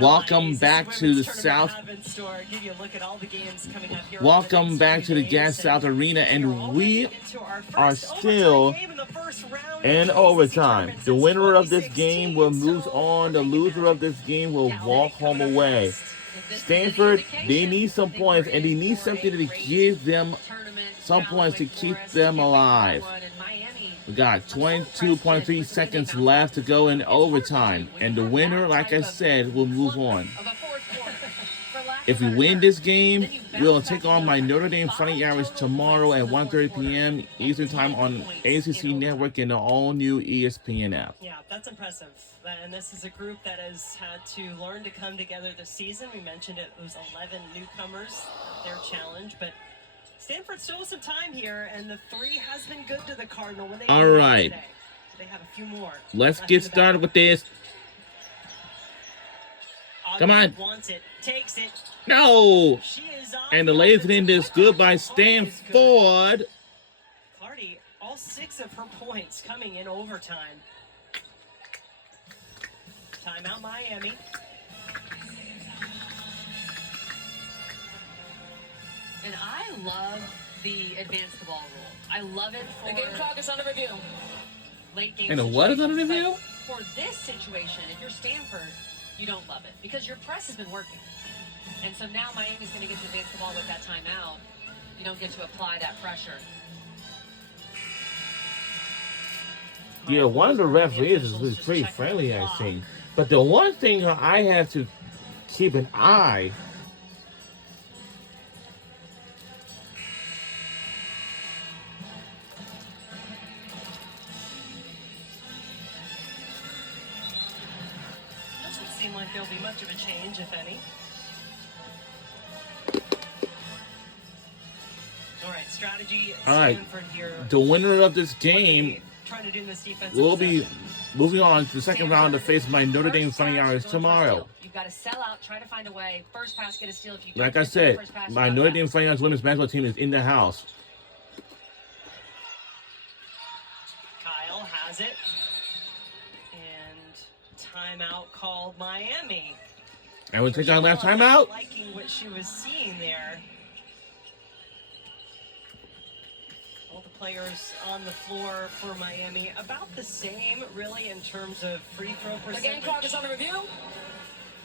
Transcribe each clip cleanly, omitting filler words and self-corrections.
Welcome back to the South. Welcome back to the Gas South Arena, and we are still in overtime. The winner of this game will move on. The loser of this game will walk home away. Stanford, they need some points, and they need something to give them some points to keep them alive. We got 22.3 seconds left to go in overtime, and the winner, like I said, will move on. If we win this game, we'll take on my Notre Dame Fighting Irish tomorrow at 1:30 p.m. Eastern Time on ACC Network and the all-new ESPN app. Yeah, that's impressive. And this is a group that has had to learn to come together this season. We mentioned it was 11 newcomers, their challenge, but Stanford still has some time here, and the three has been good to the Cardinal when they all right. Today. They have a few more. Let's get started with this. Come on. Wants it, takes it. No. And the ladies in this good by Stanford. Clardy, all 6 of her points coming in overtime. Timeout Miami. And I love the advance the ball rule. I love it for... The game clock is under review. Late game. And the what is under review? For this situation, if you're Stanford, you don't love it because your press has been working. And so now Miami's going to get to advance the ball with that timeout. You don't get to apply that pressure. Yeah, one of the referees is pretty friendly, I think. But the one thing I have to keep an eye... Doesn't seem like there'll be much of a change, if any. All right, strategy. All right, here. the winner of this game trying to do this will be moving on to the second round to face my Notre Dame Fighting Irish tomorrow. You've got to sell out, try to find a way. First pass, get a steal. If you like I said, my Notre Dame Fighting Irish women's basketball team is in the house. Kyle has it. And timeout called Miami. And we take our last timeout. Liking what she was seeing there. All the players on the floor for Miami about the same, really, in terms of free throw percentage. The game clock is under review.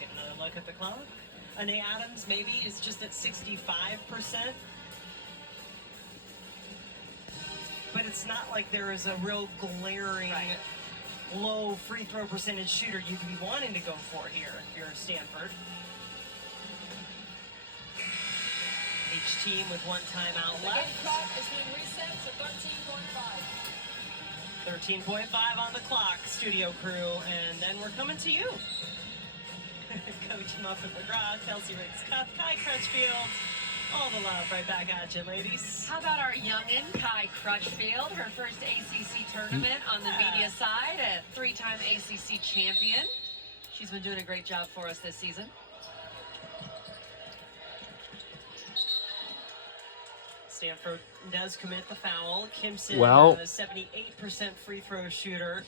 Get another look at the clock. Anae Adams maybe is just at 65%. But it's not like there is a real glaring low free throw percentage shooter you'd be wanting to go for here if you're Stanford. Each team with one timeout left. The game clock is being reset to 13.5. 13.5 on the clock, studio crew, and then we're coming to you. Coach Muffin McGraw, Kelsey Riggs Cup, Kai Crutchfield. All the love right back at you, ladies. How about our youngin', Kai Crutchfield, her first ACC tournament on the media side, a 3-time ACC champion. She's been doing a great job for us this season. Stanford does commit the foul. Kimson, 78% free throw shooter.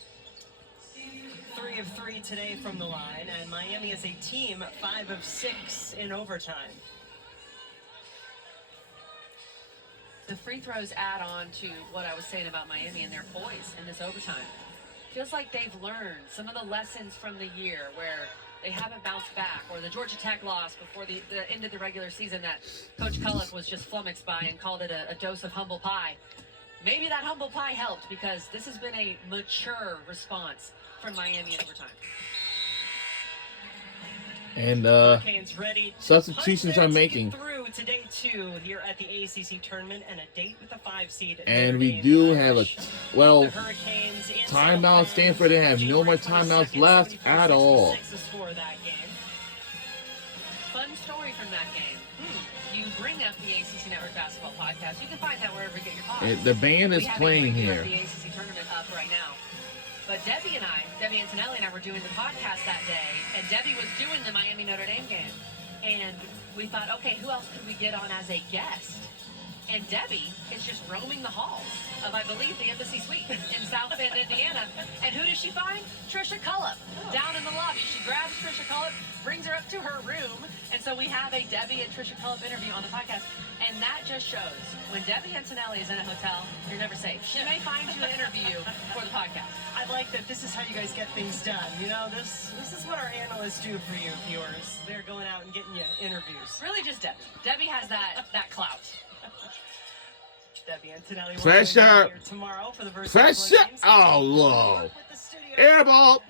3 of 3 today from the line. And Miami as a team, 5 of 6 in overtime. The free throws add on to what I was saying about Miami and their poise in this overtime. Feels like they've learned some of the lessons from the year where they haven't bounced back, or the Georgia Tech loss before the end of the regular season that Coach Culloch was just flummoxed by and called it a dose of humble pie. Maybe that humble pie helped because this has been a mature response from Miami in overtime. And substitutions are making. Through to day 2 here at the ACC tournament and a date with the 5 seed. And we do have a timeout. Stanford, they have no more timeouts left at all. Fun story from that game. You bring up the ACC Network Basketball Podcast. You can find that wherever you get your podcasts. The band is playing here. The ACC tournament up right now. But Debbie Antonelli and I were doing the podcast that day, and Debbie was doing the Miami Notre Dame game. And we thought, okay, who else could we get on as a guest? And Debbie is just roaming the halls of, I believe, the Embassy Suite in South Bend, Indiana. And who does she find? Trisha Cullop down in the lobby. She grabs Trisha Cullop, brings her up to her room. And so we have a Debbie and Trisha Cullop interview on the podcast. And that just shows when Debbie Antonelli is in a hotel, you're never safe. She may find you an interview for the podcast. I like that this is how you guys get things done. You know, this is what our analysts do for you, viewers. They're going out and getting you interviews. Really just Debbie. Debbie has that clout. Debbie Antonelli Pressure. here tomorrow for the first Pressure. games. Oh, low. With the studio. Air ball.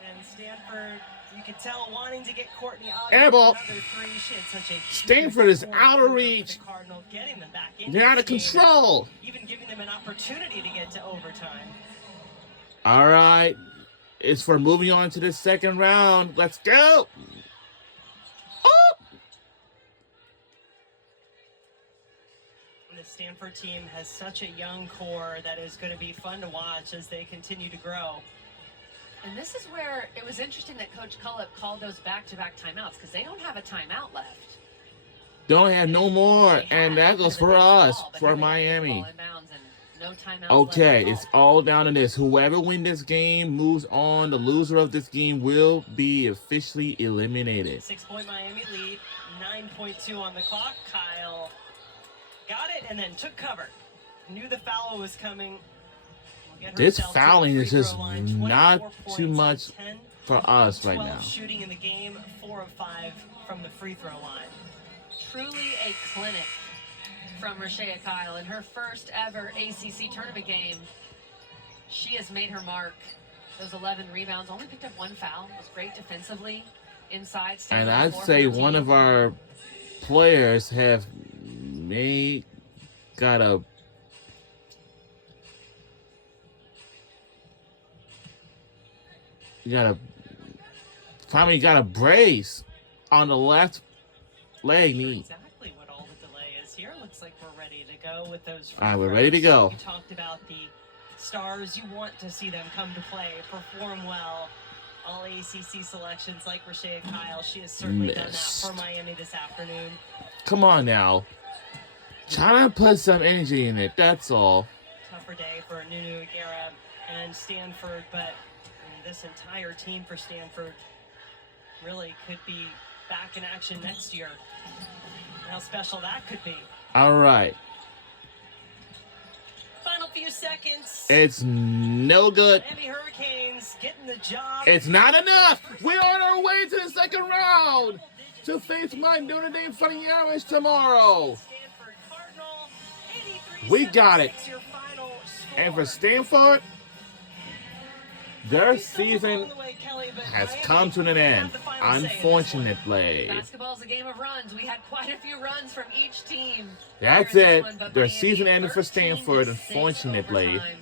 And Stanford, you could tell, wanting to get Courtney Air ball. another three. She had such a huge Stanford is fourth out of quarter reach. for the Cardinal, getting them back into They're out of this game, control. even giving them an opportunity to get to overtime. All right. It's for moving on to the second round. Let's go. Oh. The Stanford team has such a young core that is going to be fun to watch as they continue to grow. And this is where it was interesting that Coach Cullop called those back-to-back timeouts because they don't have a timeout left. Don't have no more. And that goes for us, Ball, but for here they get the Miami. ball inbounds and no timeouts Okay, left at it's all. all down to this. Whoever wins this game moves on. The loser of this game will be officially eliminated. 6-point Miami lead, 9.2 on the clock. Kyle got it and then took cover. Knew the foul was coming. Will get This herself to the fouling free is just throw line. not 24 too points, much 10 for us right 12 now. shooting in the game, 4 of 5 from the free throw line. Truly a clinic from Rashea Kyle in her first ever ACC tournament game. She has made her mark. Those 11 rebounds, only picked up 1 foul. Was great defensively inside. staying And on the I'd floor say for her one team. of our players have finally got a brace on the left leg knee. Exactly what all the delay is here. Looks like we're ready to go with those free All right, we're throws. ready to go. You talked about the stars. You want to see them come to play, perform well. All ACC selections like Rashea Kyle. She has certainly done that Missed. for Miami this afternoon. Come on now. Try to put some energy in it, that's all. Tougher day for Nunu Aguera and Stanford, but this entire team for Stanford really could be back in action next year. How special that could be. All right. Final few seconds. It's no good. Miami Hurricanes getting the job. It's not enough. We're on our way to the second round to face my Notre Dame Fighting Irish tomorrow. Stanford Cardinal, 83-76, We got it. your final score. And for Stanford, their We stumbled season along the way, Kelly, but has Miami come to an have end, the final say in this one. unfortunately. Basketball's a game of runs. We had quite a few runs from each team. That's here in this it. one, but Their Miami season ended for 13-6 Stanford, unfortunately. overtime.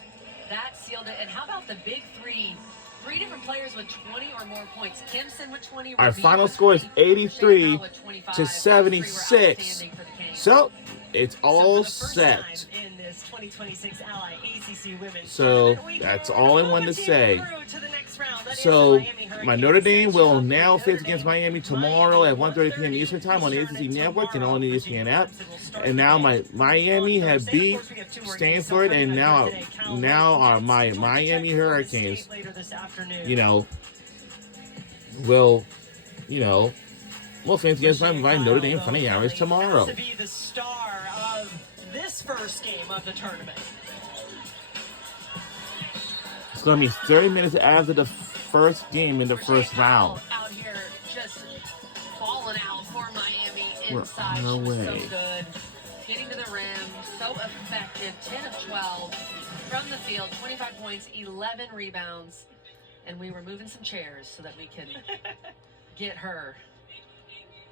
That sealed it. And how about the big three? 3 different players with 20 or more points. Kimson with 20. Our Rabin final with score is 20, 83 Rashea with 25. to Those 76. three were outstanding for the Canes. So, it's So all for the first set. time in this 2026 Ally ACC Women's So, Tournament, we that's go all I to wanted to team say. through to the next round. That is So, the Miami my Hurricanes. Notre Dame will Central now Notre face against Dame, Miami tomorrow at 1:30 p.m. 1:30 Eastern Time on the Eastern ACC and Network and on the tomorrow ESPN app. Virginia will start And the now game my Miami on have Thursday. beat Of course, we have 2 more games Stanford, still and coming now up today. Cal now West our against my Georgia Miami Tech, Florida Hurricanes, State later this afternoon. will we'll face against my Notre Dame Fighting Irish tomorrow. To be the star of this first game of the tournament. It's going to be 30 minutes after the first game in the first round. Out here just falling out for Miami We're inside. on our She was way. so good. Getting to the rim, so effective. 10 of 12 from the field, 25 points, 11 rebounds. And we were moving some chairs so that we can get her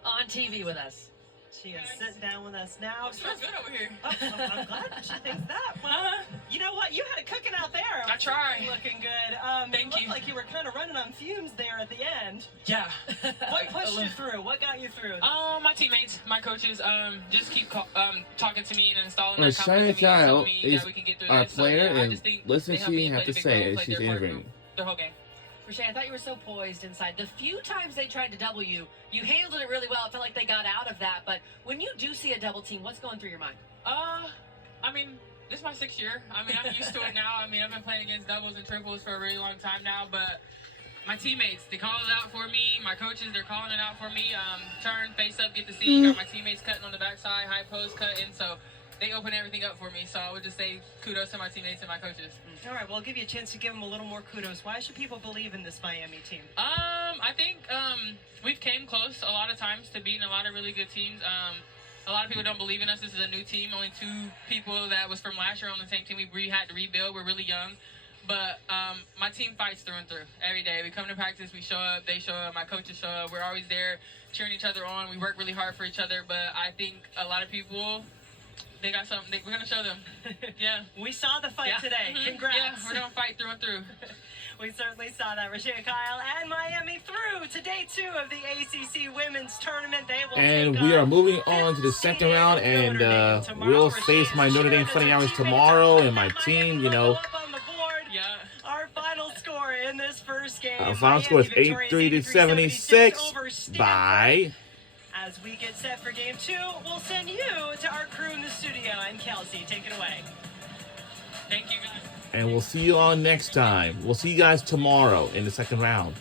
on TV with us. She is sitting down with us now. It smells good over here. Oh, I'm glad that she thinks that. Well, you know what? You had it cooking out there. I tried. Looking good. Thank it looked you. like you were kind of running on fumes there at the end. Yeah. What pushed you through? What got you through? My teammates, my coaches, just keep talking to me and installing Well, that confidence in me and Shania telling me is that we can get through our this. So, player, yeah, I and just think listen they to helped me you and have played to a big say role, as played she's their part interviewing. the whole game. Rashay, I thought you were so poised inside. The few times they tried to double you, you handled it really well. It felt like they got out of that. But when you do see a double team, what's going through your mind? I mean, this is my 6th year. I mean, I'm used to it now. I mean, I've been playing against doubles and triples for a really long time now. But my teammates, they call it out for me. My coaches, they're calling it out for me. Turn, face up, get the seat. Got my teammates cutting on the backside, high post cutting. So they open everything up for me. So I would just say kudos to my teammates and my coaches. All right, well, I'll give you a chance to give them a little more kudos. Why should people believe in this Miami team? I think we've came close a lot of times to beating a lot of really good teams. A lot of people don't believe in us. This is a new team. Only 2 people that was from last year on the same team. We had to rebuild. We're really young. But my team fights through and through every day. We come to practice. We show up. They show up. My coaches show up. We're always there cheering each other on. We work really hard for each other. But I think a lot of people, they got something. We're going to show them. Yeah. We saw the fight today. Mm-hmm. Congrats. Yeah, we're going to fight through and through. We certainly saw that. Rashay Kyle and Miami through to day 2 of the ACC Women's Tournament. They will And take we are on moving on to the second round, and Notre Dame tomorrow. we'll Rashay face my is Notre Dame sure Fighting that Irish her tomorrow, teammates and my are team, you Miami know. up on the board. Yeah. Our final score in this first game. Our final score is Miami 83 to victorious 76 over Stanford. by. As we get set for game 2, we'll send you to our crew in the studio. And Kelsey, take it away. Thank you, guys. And we'll see you all next time. We'll see you guys tomorrow in the second round.